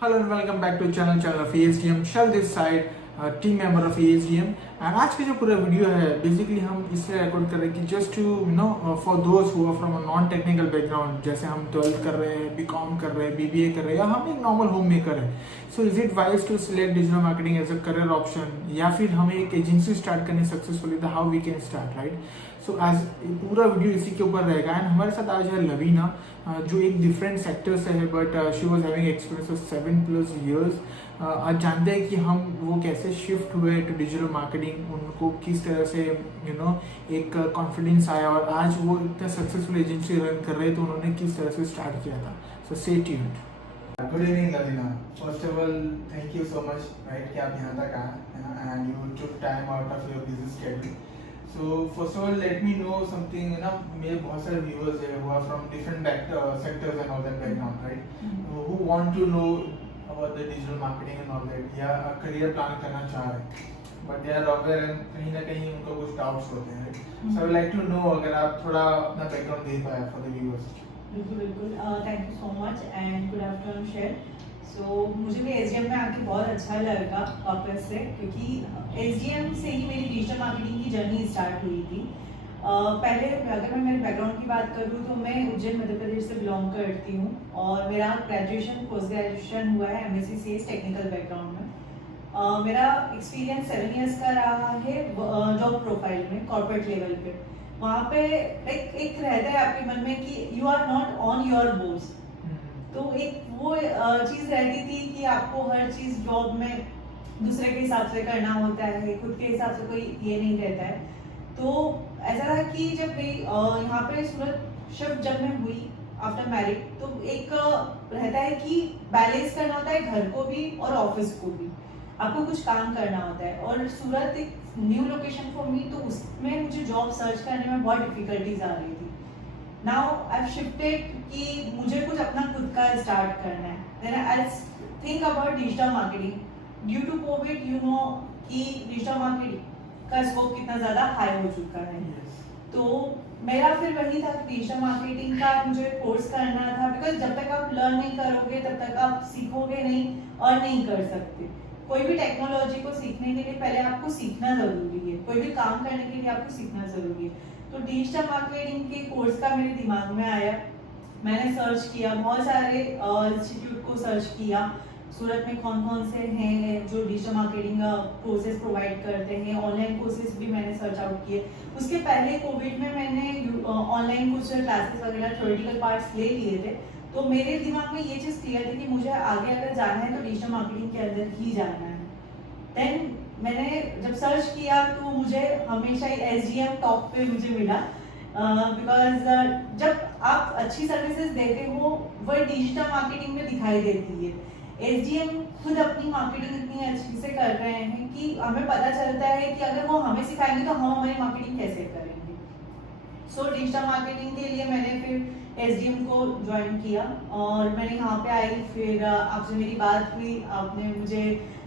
Hello and welcome back to channel of ASDM. Shall this side team member of ASDM and आज का जो पूरा video है basically हम इसलिए रिकॉर्ड कर रहे हैं कि just to for those who are from a non technical background, जैसे हम 12th कर रहे हैं, BCom कर रहे हैं, BBA कर रहे हैं, या हम एक नॉर्मल होम मेकर है. So is it wise to select digital marketing as a career option, या फिर हमें एक एजेंसी स्टार्ट करनी successfully, the how we can start, right. So आज पूरा वीडियो इसी के ऊपर रहेगा. एंड हमारे साथ आज है लवीना, जो एक डिफरेंट सेक्टर से है, but she was having experience of 7+ years. आज जानते हैं कि हम वो कैसे शिफ्ट हुए टू डिजिटल मार्केटिंग, उनको किस तरह से एक कॉन्फिडेंस आया और आज वो इतना सक्सेसफुल एजेंसी रन कर रहे हैं, तो उन्होंने किस तरह से स्टार्ट किया था. So stay tuned. Good evening, Lavina. First of all, thank you so much, right, कि आप यहाँ तक आए and you took time out of your busy schedule. So first of all, let me know something. मेरे बहुत सारे viewers हैं who are from different sectors and all that background, right? Who want to know about the digital marketing and all that, या career plan करना चाह रहे हैं, but they are aware and कहीं ना कहीं उनको कुछ doubts होते हैं, right? So I would like to know अगर आप थोड़ा अपना background दे पाए for the viewers. बिल्कुल. Thank you so much and good afternoon share. So मुझे भी एसडीएम में आके बहुत अच्छा लगा वापस से, क्योंकि एसडीएम से ही मेरी डिजिटल मार्केटिंग की जर्नी स्टार्ट हुई थी. पहले अगर मैं मेरे बैकग्राउंड की बात करूँ तो मैं उज्जैन मध्य प्रदेश से बिलोंग करती हूँ और मेरा ग्रेजुएशन पोस्ट ग्रेजुएशन हुआ है MSc CS टेक्निकल बैकग्राउंड में. मेरा एक्सपीरियंस 7 years का रहा है जॉब प्रोफाइल में, कॉर्पोरेट लेवल पे. वहाँ पे एक रहता है आपके मन में कि you are not on your boss. तो एक वो चीज़ रहती थी कि आपको हर चीज़ जॉब में दूसरे के हिसाब से करना होता है, खुद के हिसाब से कोई ये नहीं रहता है. तो ऐसा था कि जब मेरी यहाँ पे सूरत शिफ्ट जब मैं हुई आफ्टर मैरिड, तो एक रहता है कि बैलेंस करना होता है घर को भी और ऑफिस को भी, आपको कुछ काम करना होता है. और सूरत एक न्यू लोकेशन फॉर मी, तो उसमें मुझे जॉब सर्च करने में बहुत डिफिकल्टीज आ रही थी. नाउ आई हैव शिफ्टेड कि मुझे कुछ अपना खुद का स्टार्ट करना है. Then I think about digital marketing. Due to COVID you know कि डिजिटल मार्केटिंग का स्कोप कितना ज़्यादा हाई हो चुका है. तो मेरा फिर वही था कि डिजिटल मार्केटिंग का मुझे कोर्स करना था, बिकॉज जब तक आप लर्न नहीं करोगे तब तक आप सीखोगे नहीं और नहीं कर सकते. कोई भी टेक्नोलॉजी को सीखने के लिए पहले आपको सीखना जरूरी है, कोई भी काम करने के लिए आपको सीखना जरूरी है. तो डिजिटल मार्केटिंग के कोर्स का मेरे दिमाग में आया. मैंने सर्च किया, बहुत सारे इंस्टीट्यूट को सर्च किया सूरत में कौन कौन से हैं जो डिजिटल मार्केटिंग कोर्सेज प्रोवाइड करते हैं. ऑनलाइन कोर्सेज भी मैंने सर्च आउट किए. उसके पहले कोविड में मैंने ऑनलाइन कुछ क्लासेस वगैरह थ्योरेटिकल पार्ट्स ले लिए थे. तो मेरे दिमाग में ये चीज़ क्लियर थी कि मुझे आगे अगर जाना है तो डिजिटल मार्केटिंग के अंदर ही जाना है. देन मैंने जब सर्च किया तो मुझे हमेशा एसडीएम टॉप पे मुझे मिला, बिकॉज जब आप अच्छी सर्विसेज देते हो वह डिजिटल मार्केटिंग में दिखाई देती है. एसडीएम खुद अपनी मार्केटिंग इतनी अच्छी से कर रहे हैं कि हमें पता चलता है कि अगर वो हमें सिखाएंगे तो हम हमारी मार्केटिंग कैसे करेंगे. सो डिजिटल मार्केटिंग के लिए मैंने फिर एसडीएम को ज्वाइन किया और मैंने यहाँ पे आई. फिर आपसे मेरी बात हुई, आपने मुझे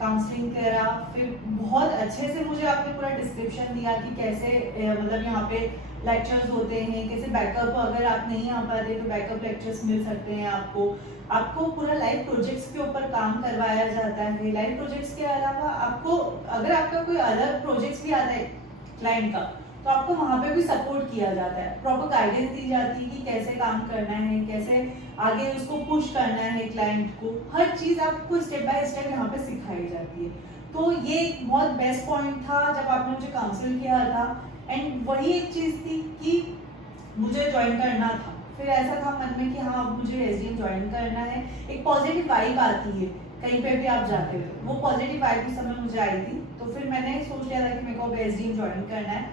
काउंसलिंग करा, फिर बहुत अच्छे से मुझे आपने पूरा डिस्क्रिप्शन दिया कि कैसे मतलब यहाँ पे लेक्चर्स होते हैं, कैसे बैकअप अगर आप नहीं आ पाते तो बैकअप लेक्चर्स मिल सकते हैं आपको पूरा लाइव प्रोजेक्ट्स के ऊपर काम करवाया जाता है. लाइव प्रोजेक्ट्स के अलावा आपको अगर आपका कोई अलग प्रोजेक्ट्स भी आता है क्लाइंट का, तो आपको वहाँ पे भी सपोर्ट किया जाता है. प्रॉपर गाइडेंस दी जाती है कि कैसे काम करना है, कैसे आगे उसको पुश करना है क्लाइंट को. हर चीज़ आपको स्टेप बाय स्टेप यहाँ पे सिखाई जाती है. तो ये एक बहुत बेस्ट पॉइंट था जब आपने मुझे काउंसिल किया था. एंड वही एक चीज़ थी कि मुझे ज्वाइन करना था. फिर ऐसा था मन में कि हाँ अब मुझे एसडीएम ज्वाइन करना है. एक पॉजिटिव वाइब आती है कहीं पे भी आप जाते हो, वो पॉजिटिव वाइब उस समय मुझे आई थी. तो फिर मैंने सोच लिया था कि मेरे को अब एसडीएम ज्वाइन करना है.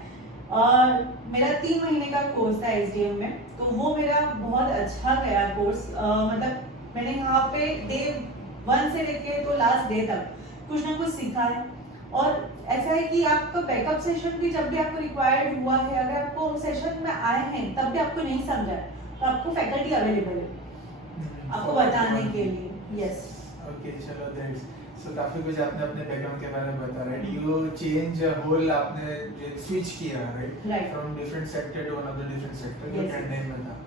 और मेरा 3 महीने का कोर्स था एसडीएम में, तो वो मेरा बहुत अच्छा गया कोर्स. मतलब मैंने यहाँ पे डे 1 से लेके तो लास्ट डे तक कुछ ना कुछ सीखा है. और ऐसा है कि आपका बैकअप सेशन भी जब भी आपको रिक्वायर्ड हुआ है, अगर आपको सेशन में आए हैं तब भी आपको नहीं समझा है तो आपको फैकल्टी अवेलेबल है आपको बताने के लिए. यस. Okay, चलो दैट्स सो काफी कुछ आपने अपने बैकग्राउंड के बारे में बताया, राइट? यू चेंज होल, आपने स्विच किया, right, from different sector to another different sector, जो ट्रेंडिंग में था।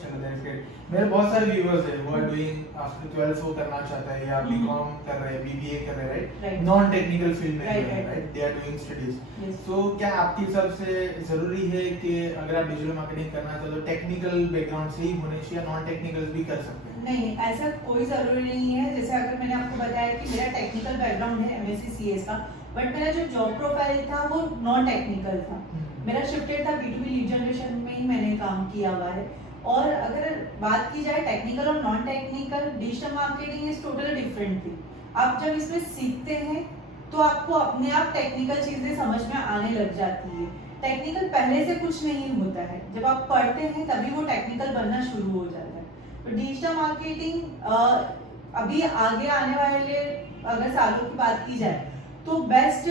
चलो दैट्स ग्रेट। मेरे बहुत सारे व्यूअर्स हैं वो आर डूइंग आफ्टर 12 वो करना चाहता है या बीकॉम कर रहे हैं, बीबीए कर रहे हैं, राइट, नॉन टेक्निकल फील्ड में, right, they are doing studies. So क्या आपके हिसाब से जरूरी है कि अगर आप डिजिटल मार्केटिंग करना चाहते हो तो टेक्निकल बैकग्राउंड से ही होने चाहिए या नॉन टेक्निकल भी कर सकते हैं? नहीं, ऐसा कोई जरूरी नहीं है। जैसे अगर मैंने आपको बताया कि मेरा टेक्निकल बैकग्राउंड है एमएससी सीएस का, बट मेरा जो जॉब प्रोफाइल था वो नॉन टेक्निकल था। मेरा शिफ्टेड था B2B लीड जनरेशन में ही मैंने काम किया हुआ है। और अगर बात की जाए टेक्निकल और non technical, digital marketing is totally different thing. आप जब इसमें सीखते हैं तो आपको अपने आप टेक्निकल चीजें समझ में आने लग जाती है। टेक्निकल पहले से कुछ नहीं होता है, जब आप पढ़ते हैं तभी वो टेक्निकल बनना शुरू हो जाता है। तो डिजिटल मार्केटिंग अभी आगे आने वाले अगर सालों की बात की जाए तो बेस्ट,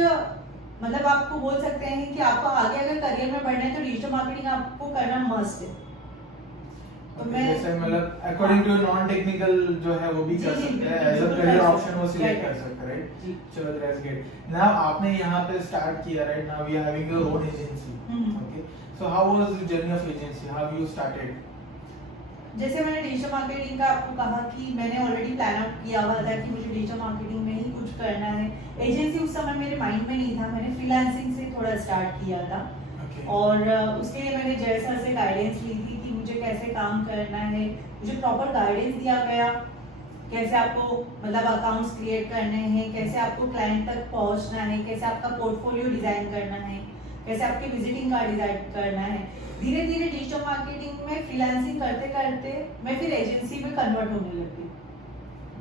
मतलब आपको बोल सकते हैं कि आपको आगे अगर करियर में बढ़ना है तो डिजिटल मार्केटिंग आपको करना मस्ट है। तो मैं जैसे मतलब अकॉर्डिंग टू नॉन टेक्निकल जो है वो भी कर सकते हैं, एज अ करियर ऑप्शन वो सिलेक्ट कर सकते हैं, राइट? चलो दैट्स ग्रेट। नाउ आपने यहाँ पे स्टार्ट किया, right? Now we are having your own agency, okay? So how was the journey of agency, how you started? जैसे मैंने डिजिटल मार्केटिंग का आपको कहा कि मैंने ऑलरेडी प्लान आउट किया हुआ था कि मुझे डिजिटल मार्केटिंग में ही कुछ करना है। एजेंसी उस समय मेरे माइंड में नहीं था, मैंने फ्रीलांसिंग से थोड़ा स्टार्ट किया था। और उसके लिए मैंने जय सर से गाइडेंस ली थी कि मुझे कैसे काम करना है। मुझे प्रॉपर गाइडेंस दिया गया कैसे आपको मतलब अकाउंट्स क्रिएट करने हैं, कैसे आपको क्लाइंट तक पहुंचना है, कैसे आपका पोर्टफोलियो डिजाइन करना है, कैसे आपके विजिटिंग कार्ड डिजाइन करना है। धीरे धीरे डिजिटल मार्केटिंग में फ्रीलांसिंग करते करते मैं फिर एजेंसी में कन्वर्ट होने लगी।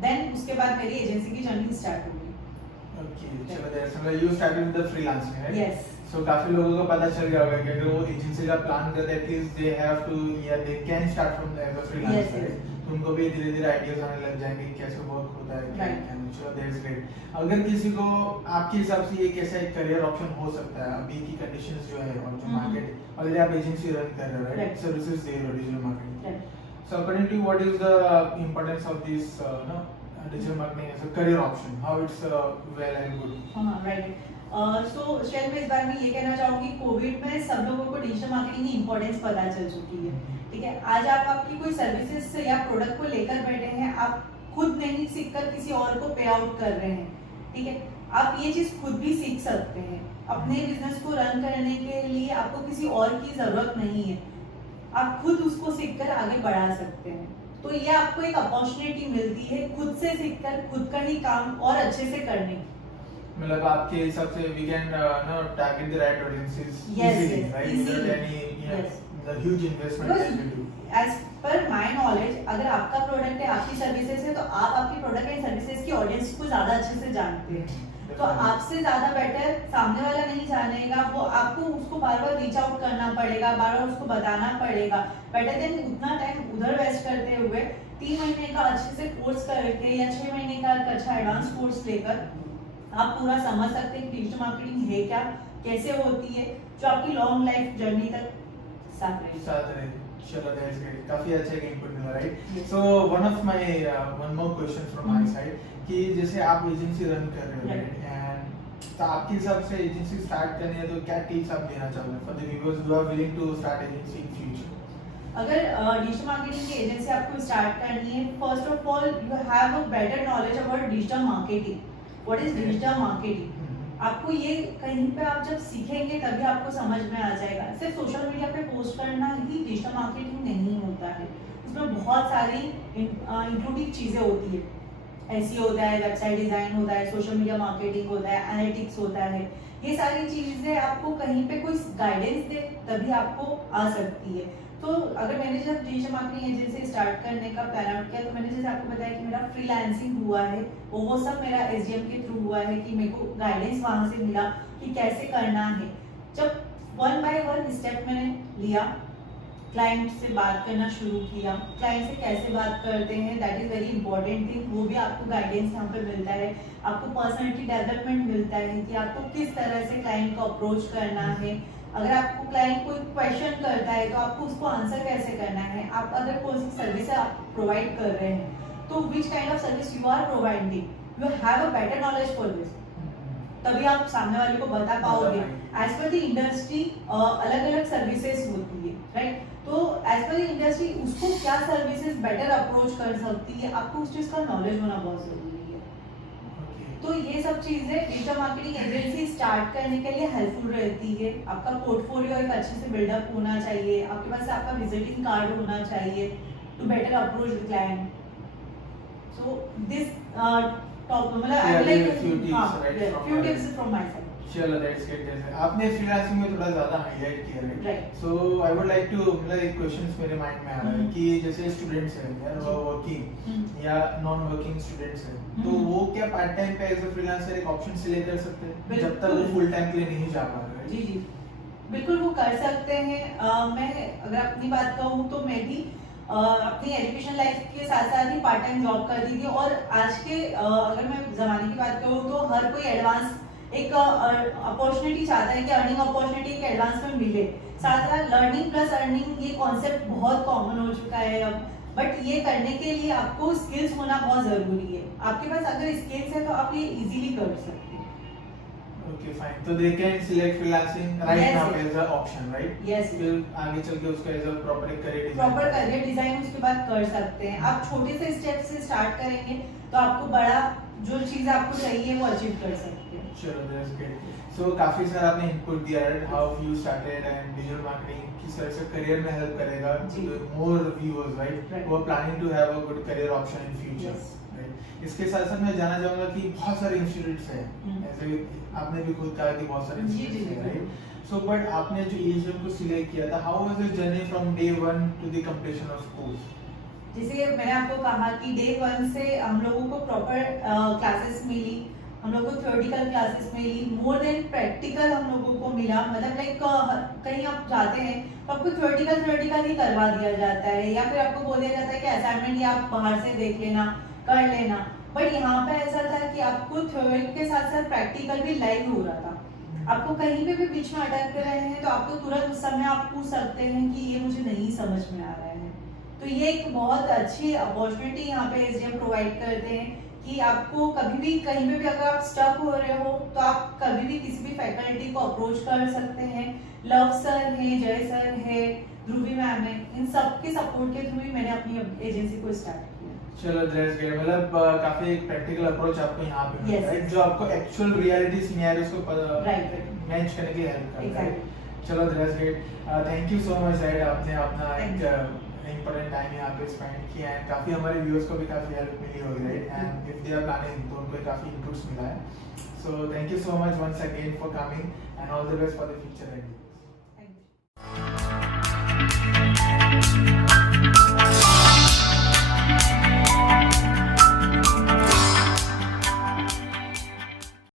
देन उसके बाद मेरी एजेंसी की जर्नी स्टार्ट हो गई। ओके, चलो दैट्स मतलब you started with the freelancing, right? Yes. So काफी लोगों को पता चल गया होगा कि अगर वो एजेंसी का प्लान करते हैं एटलीस्ट दे हैव टू या they can start from as a freelancer, तो उनको भी धीरे धीरे आइडियाज आने लग जाएंगे कैसे वर्क होता है, क्या है। So that's great. अगर किसी को आपके हिसाब से ये कैसा एक करियर ऑप्शन हो सकता है अभी की कंडीशंस जो है और जो मार्केट, अगर आप एजेंसी रन कर रहे हो, राइट, सर्विसेज दे रहे हो digital marketing, so according to what is the importance of this digital marketing as a career option, how it's well and good? हाँ, राइट। सो शैल मैं इस बार में ये कहना चाहूंगी, कोविड में सब लोगों को डिजिटल मार्केटिंग की इंपॉर्टेंस पता चल चुकी है। ठीक है, आज आप आपकी कोई सर्विसेज या प्रोडक्ट को लेकर बैठे हैं, आप खुद नहीं सीखकर किसी और को पे आउट कर रहे हैं। ठीक है, आप ये चीज खुद भी सीख सकते हैं। अपने बिजनेस को रन करने के लिए आपको किसी और की जरूरत नहीं है, आप खुद उसको सीखकर आगे बढ़ा सकते हैं। तो ये आपको एक अपॉर्चुनिटी मिलती है खुद से सीखकर खुद का ही काम और अच्छे से करने की। मतलब आपके हिसाब से we can know target the right audiences easily, right, without any the huge investment that you do. As per my knowledge, अगर आपका प्रोडक्ट है, आपकी सर्विसेज है, तो आप आपकी प्रोडक्ट एंड सर्विसेज की ऑडियंस को ज्यादा अच्छे से जानते हैं। तो आपसे ज्यादा बेटर सामने वाला नहीं जानेगा, वो आपको उसको बार बार रीच आउट करना पड़ेगा, बार बार उसको बताना पड़ेगा। बेटर देन उतना टाइम उधर वेस्ट करते हुए 3 महीने का अच्छे से कोर्स करके या 6 महीने का अच्छा एडवांस कोर्स लेकर आप पूरा समझ सकते हैं कि डिजिटल मार्केटिंग है क्या, कैसे होती है, जो आपकी लॉन्ग लाइफ जर्नी तक साथ रहे। चलो दैट्स ग्रेट, काफी अच्छा एक इनपुट मिला, right? So one of my one more question from my side कि जैसे आप एजेंसी रन कर रहे हो, राइट, एंड तो आपके हिसाब से एजेंसी स्टार्ट करनी है तो क्या टिप्स आप देना चाहोगे for the viewers who are willing to start agency in future? अगर डिजिटल मार्केटिंग की एजेंसी आपको स्टार्ट करनी है, first of all you have a better knowledge about digital marketing. What is digital marketing? आपको ये कहीं पे आप जब सीखेंगे तभी आपको समझ में आ जाएगा। सिर्फ सोशल मीडिया पे पोस्ट करना ही डिजिटल मार्केटिंग नहीं होता है, उसमें बहुत सारी इंक्लूडिंग चीजें होती है। एसईओ होता है, वेबसाइट डिजाइन होता है, सोशल मीडिया मार्केटिंग होता है, एनालिटिक्स होता है। ये सारी चीजें आपको कहीं पे कोई गाइडेंस दे तभी आपको आ सकती है। तो अगर मैंने जब डिजिटल मार्केटिंग एजेंसी स्टार्ट करने का प्लान आउट किया, तो मैंने जैसे आपको बताया कि मेरा फ्रीलांसिंग हुआ है, वो सब मेरा एसडीएम के थ्रू हुआ है कि मेरे को गाइडेंस वहां से मिला कि कैसे करना है। जब 1 बाय 1 स्टेप मैंने लिया, क्लाइंट से बात करना शुरू किया, क्लाइंट से कैसे बात करते हैं, that is very important thing, वो भी आपको गाइडेंस यहाँ पे मिलता है। आपको पर्सनैलिटी डेवलपमेंट मिलता है कि आपको किस तरह से क्लाइंट को अप्रोच करना है। अगर आपको क्लाइंट कोई क्वेश्चन करता है तो आपको उसको आंसर कैसे करना है। आप अगर कोई सी सर्विस आप प्रोवाइड कर रहे हैं तो which kind of service you are providing, you have a better knowledge for this, तभी आप सामने वाले को बता पाओगे। एज पर द इंडस्ट्री अलग अलग सर्विसेज होती है, राइट? तो एज पर द इंडस्ट्री उसको क्या सर्विसेज बेटर अप्रोच कर सकती है, आपको उस चीज का नॉलेज होना बहुत जरूरी है। तो ये सब चीजें डिजिटल मार्केटिंग एजेंसी स्टार्ट करने के लिए हेल्पफुल रहती है। आपका पोर्टफोलियो एक अच्छे से बिल्डअप होना चाहिए, आपके पास आपका विजिटिंग कार्ड होना चाहिए to better approach the client. So this top मतलब I like few tips from my side. चलो दैट्स ग्रेट। जैसे आपने फ्रीलांसिंग में थोड़ा ज्यादा हाईलाइट किया है, Right. So I would like to मतलब एक क्वेश्चंस मेरे माइंड में आ रहा है कि जैसे स्टूडेंट्स हैं यार वो वर्किंग या नॉन वर्किंग स्टूडेंट्स हैं, तो वो क्या पार्ट टाइम पे एज अ फ्रीलांसर एक ऑप्शन सिलेक्ट कर सकते हैं जब तक वो फुल टाइम के लिए नहीं जा पा रहे? जी जी बिल्कुल वो कर सकते हैं। मैं अगर अपनी बात कहूँ तो मैं भी अपनी एजुकेशन लाइफ के साथ साथ ही पार्ट टाइम जॉब करती थी। और आज के अगर मैं जमाने की बात करूँ तो हर कोई एडवांस एक अपॉर्चुनिटी चाहता है कि अर्निंग अपॉर्चुनिटी एक एडवांस में मिले। साथ साथ लर्निंग प्लस अर्निंग ये कॉन्सेप्ट बहुत कॉमन हो चुका है अब, बट ये करने के लिए आपको स्किल्स होना बहुत जरूरी है। आपके पास अगर स्किल्स है तो आप ये इजीली कर सकते हैं। Okay, fine. So they can select freelancing right Yes, now yes. as an option, right? Yes. फिर आगे चल के उसका as a proper career design. Proper career design उसके बाद कर सकते हैं। आप छोटे से स्टेप से स्टार्ट करेंगे तो आपको बड़ा जो चीज आपको चाहिए वो अचीव कर सकते हैं। चलो that's great. So काफी सारा आपने input दिया है how you started and digital marketing किस तरह से career में help करेगा जी। more viewers, right? Right. who are planning to have a good career option in future. Yes. Right? इसके साथ साथ मैं जानना चाहूंगा कि बहुत सारे इंस्टीट्यूट्स हैं, ऐसे आपने भी खुद कहा कि बहुत सारे जी, जी, इंस्टीट्यूट्स हैं, जी। राइट? सो बट आपने जो एजीएम को सिलेक्ट किया था, how was the journey from day 1 to the completion of course? जैसे मैंने आपको कहा कि डे 1 से हम लोगों को प्रॉपर क्लासेस मिली, हम लोगों को थ्योरेटिकल क्लासेस मिली, मोर देन प्रैक्टिकल हम लोगों को मिला। मतलब लाइक कहीं आप जाते हैं तो आपको थ्योरेटिकल ही करवा दिया जाता है, या फिर आपको बोल दिया जाता है कि असाइनमेंट या आप बाहर से देख लेना, कर लेना। बट यहाँ पे ऐसा था कि आपको थ्योरी के साथ साथ प्रैक्टिकल भी लाइव हो रहा था। आपको कहीं पे भी बीच में अटक रहे हैं तो आपको तुरंत उस समय आप पूछ सकते हैं कि ये मुझे नहीं समझ में आ रहा है। तो ये एक बहुत अच्छी अपॉर्चुनिटी यहाँ पे एसडीएम प्रोवाइड करते हैं कि आपको कभी भी कहीं पे भी अगर आप स्टक हो रहे हो तो आप कभी भी किसी भी फैकल्टी को अप्रोच कर सकते हैं। लव सर है, जय सर है, ध्रुवी मैम है, इन सबके सपोर्ट के थ्रू ही मैंने अपनी एजेंसी को स्टार्ट किया। चलो दैट्स ग्रेट। मतलब काफी एक प्रैक्टिकल अप्रोच आपको यहाँ पे मिला, Yes. राइट? जो आपको एक्चुअल रियलिटी सिनेरियोस को राइट मैच करने के लिए हेल्प करता है। Exactly. चलो that's great. Thank you so much right, आपने अपना Thank एक इम्पोर्टेंट टाइम यहाँ पे स्पेंड किया है। काफी हमारे व्यूअर्स को भी काफी हेल्प मिली होगी, right? And if they are planning तो उनको काफी इनपुट्स मिला है। So thank you so much once again for coming and all the best for the future ideas. Thank you.